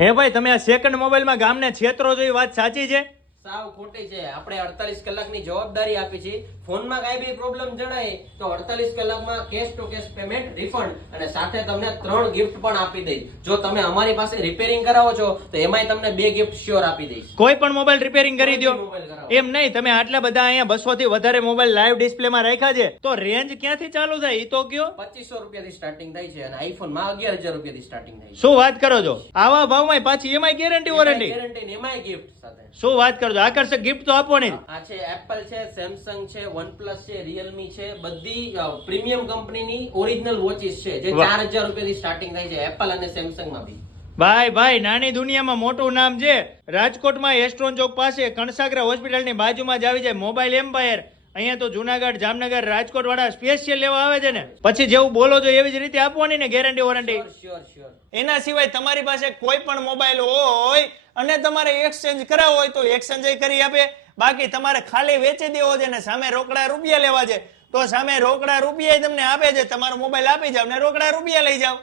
હે ભાઈ, તમે આ સેકન્ડ મોબાઈલમાં ગામને છેતરો છો, એ વાત સાચી છે? સાવ ખોટી છે. આપણે 48 કલાકની જવાબદારી આપી છે. ફોનમાં કાંઈ બી પ્રોબ્લેમ જણાય તો 48 કલાકમાં cash to cash payment refund અને સાથે તમને 3 ગિફ્ટ પણ આપી દઈશ. જો તમે અમારી પાસે રિપેરિંગ કરાવો છો તો એમાંય તમને 2 ગિફ્ટ શ્યોર આપી દઈશ. કોઈ પણ મોબાઈલ રિપેરિંગ કરી દો મોબાઈલ કરાવો. એમ નહીં. તમે આટલા બધા અહીંયા 200 થી વધારે મોબાઈલ લાઈવ ડિસ્પ્લેમાં રાખ્યા છે, તો રેન્જ ક્યાંથી ચાલુ થાય એ તો કયો? 2500 રૂપિયાથી સ્ટાર્ટિંગ થાય છે અને આઈફોન માં 11000 રૂપિયાથી સ્ટાર્ટિંગ થાય છે. શું વાત કરો છો? આવા ભાવમાં પાછી એમાંય ગેરંટી વોરંટી? ગેરંટી ને એમાંય ગિફ્ટ સાથે. શું વાત કરો છો? આકર્ષક ગિફ્ટ તો આપો નહીં. આ છે એપલ છે, સેમસંગ છે, વનપ્લસ છે, રિયલમી છે, બધી પ્રીમિયમ કંપનીની ઓરિજિનલ વોચીસ છે જે વાહ. 4000 રૂપિયાથી સ્ટાર્ટિંગ થાય છે એપલ અને સેમસંગ માં બી. ભાઈ નાની દુનિયામાં મોટું નામ છે. રાજકોટમાં એસ્ટ્રોન ચોક પાસે કણસાગરા હોસ્પિટલની બાજુમાં જ આવી જાય મોબાઈલ એમ્પાયર. અહીંયા તો જુનાગઢ, જામનગર, રાજકોટ વાળા સ્પેશિયલ લેવા આવે છે ને. પછી જેવું બોલો છો એવી જ રીતે આપવાની ને ગેરંટી વોરંટી. શ્યોર. એના સિવાય તમારી પાસે કોઈ પણ મોબાઈલ હોય અને તમારે એક્સચેન્જ કરાવવો હોય તો એક્સચેન્જ કરી આપે. બાકી તમારે ખાલી વેચી દેવો છે ને સામે રોકડા રૂપિયા લેવા છે તો સામે રોકડા રૂપિયા તમને આપે છે. તમારો મોબાઈલ આપી જાવ ને રોકડા રૂપિયા લઈ જાવ.